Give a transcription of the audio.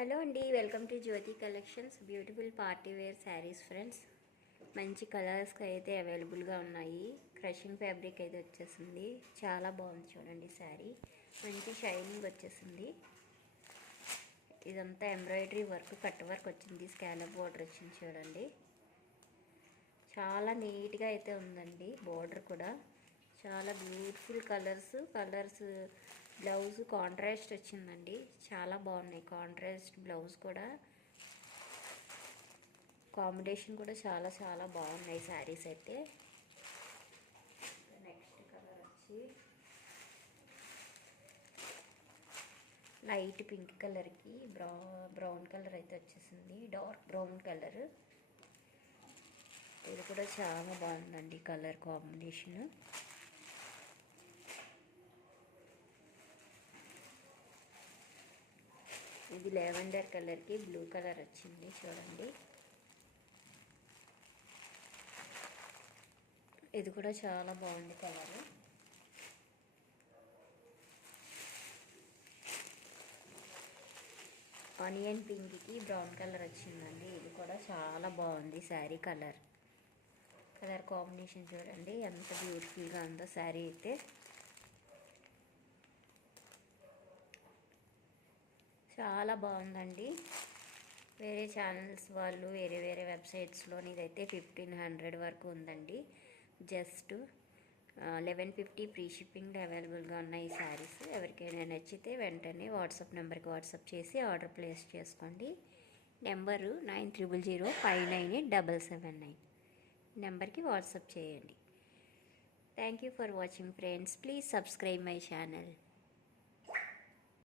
Hello అండి, welcome to Jyothi collections. Beautiful party wear sarees friends. మంచి colours అయితే అవైలబుల్గా ఉన్నాయి. క్రషింగ్ ఫ్యాబ్రిక్ అయితే వచ్చేసింది. చాలా బాగుంది చూడండి శారీ. మంచి షైనింగ్ వచ్చేసింది. ఇదంతా ఎంబ్రాయిడరీ వర్క్, కట్ వర్క్ వచ్చింది. స్కాలప్ బోర్డర్ వచ్చింది చూడండి. చాలా నీట్గా అయితే ఉందండి. బోర్డర్ కూడా చాలా బ్యూటిఫుల్ కలర్స్ బ్లౌజ్ కాంట్రాస్ట్ వచ్చిందండి. చాలా బాగున్నాయి. కాంట్రాస్ట్ బ్లౌజ్ కూడా, కాంబినేషన్ కూడా చాలా చాలా బాగున్నాయి శారీస్ అయితే. నెక్స్ట్ కలర్ వచ్చి లైట్ పింక్ కలర్కి బ్రౌన్ కలర్ అయితే వచ్చేసింది. Dark brown colour. ఇది కూడా చాలా బాగుందండి కలర్ కాంబినేషన్. ఇది లెవెండర్ కలర్కి బ్లూ కలర్ వచ్చింది చూడండి. ఇది కూడా చాలా బాగుంది కలర్. ఆనియన్ పింక్కి బ్రౌన్ కలర్ వచ్చిందండి. ఇది కూడా చాలా బాగుంది శారీ కలర్ కాంబినేషన్ చూడండి ఎంత బ్యూటిఫుల్గా ఉందో శారీ అయితే. చాలా బాగుందండి. వేరే ఛానల్స్ వాళ్ళు వేరే వెబ్సైట్స్లో ఇదైతే 1500 వరకు ఉందండి. జస్ట్ 1150 ఫ్రీ షిప్పింగ్ అవైలబుల్గా ఉన్నాయి ఈ శారీస్. ఎవరికైనా నచ్చితే వెంటనే వాట్సాప్ నెంబర్కి వాట్సాప్ చేసి ఆర్డర్ ప్లేస్ చేసుకోండి. నెంబరు 9005987779 నెంబర్కి వాట్సాప్ చేయండి. Thank you for watching friends. Please subscribe my channel.